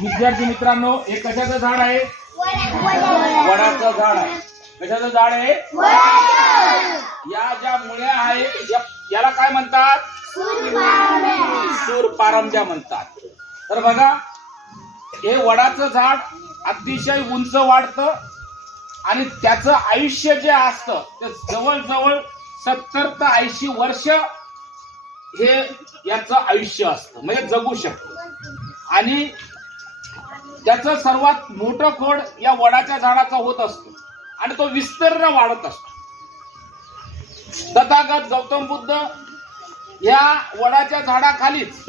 विद्यार्थी मित्रांनो, हे कशाचं झाड आहे? वडाचं झाड आहे. कशाचं झाड आहे? या ज्या मुळ्या आहेत याला काय म्हणतात? सूरपारंब्या म्हणतात. तर बघा, हे वडाचं झाड अतिशय उंच वाढतं आणि त्याचं आयुष्य जे असतं ते जवळजवळ 70 ते 80 वर्ष हे याचं आयुष्य असतं, म्हणजे जगू शकतो. आणि त्याचं सर्वात मोठं खोड या वडाच्या झाडाचा होत असतो आणि तो विस्तीर्ण वाढत असतो. तथागत गौतम बुद्ध या वडाच्या झाडाखालीच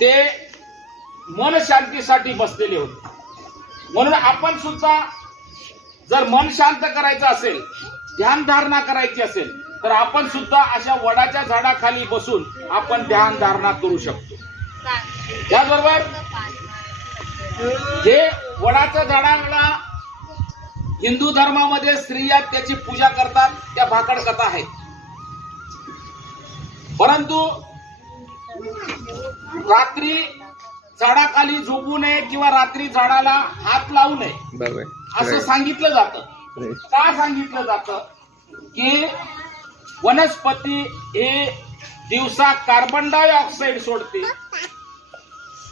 ते मन शांतीसाठी बसलेले होते. म्हणून आपण सुद्धा जर मन शांत करायचं असेल, ध्यान धारणा करायची असेल, तर आपण सुद्धा अशा वडाच्या झाडाखाली बसून आपण ध्यान धारणा करू शकतो. त्याचबरोबर जे वडाच्या झाडाला हिंदू धर्मामध्ये स्त्रिया त्याची पूजा करतात, त्या भाकड कथा आहेत. परंतु रात्री झाडाखाली झोपू नये किंवा रात्री झाडाला हात लावू नये असं सांगितलं जातं. का सांगितलं जातं? की वनस्पती हे दिवसा कार्बन डायऑक्साईड सोडते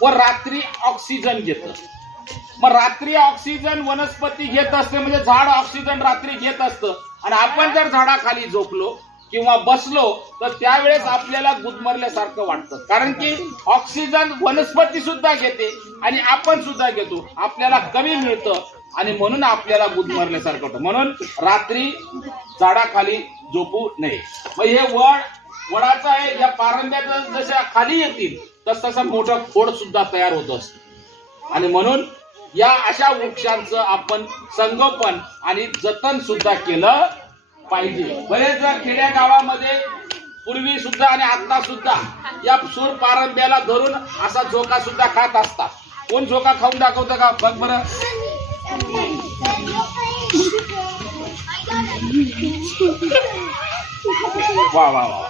व रात्री ऑक्सिजन घेतं. मग रात्री ऑक्सिजन वनस्पती घेत असते, म्हणजे झाड ऑक्सिजन रात्री घेत असतं. आणि आपण जर झाडाखाली झोपलो किंवा बसलो तर त्यावेळेस आपल्याला गुदमरल्यासारखं वाटतं, कारण की ऑक्सिजन वनस्पती सुद्धा घेते आणि आपण सुद्धा घेतो, आपल्याला कमी मिळतं आणि म्हणून आपल्याला गुदमरल्यासारखं होतं. म्हणून रात्री झाडाखाली झोपू नये. मग हे वडाचं आहे, या पारंब्या जशा खाली येतील तसं मोठं खोड सुद्धा तयार होत असतं. आणि म्हणून या अशा वृक्षांचं आपण संगोपन आणि जतन सुद्धा केलं पाहिजे. बरेच खेड्या गावामध्ये पूर्वी सुद्धा आणि आता सुद्धा या सूर पारंब्याला धरून असा झोका सुद्धा खात असतात. कोण झोका खाऊन दाखवतं का? बघ बरं. वा वा वा.